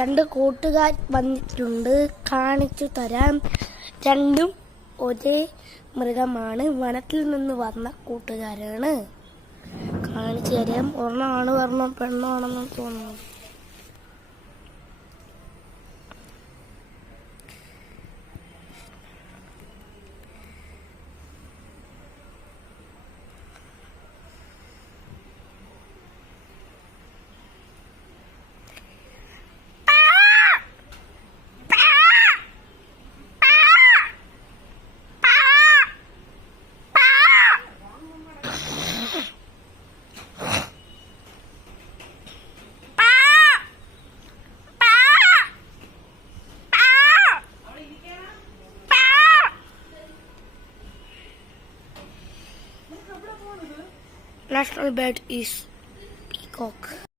രണ്ട് കൂട്ടുകാർ വന്നിട്ടുണ്ട്. കാണിച്ചു തരാം. രണ്ടും ഒരേ മൃഗമാണ്. വനത്തിൽ നിന്ന് വന്ന കൂട്ടുകാരാണ്. കാണിച്ചു തരാം. ഒരെണ്ണമാണ്, ഒരെണ്ണം പെണ്ണാണെന്ന് തോന്നുന്നു. National bird is peacock.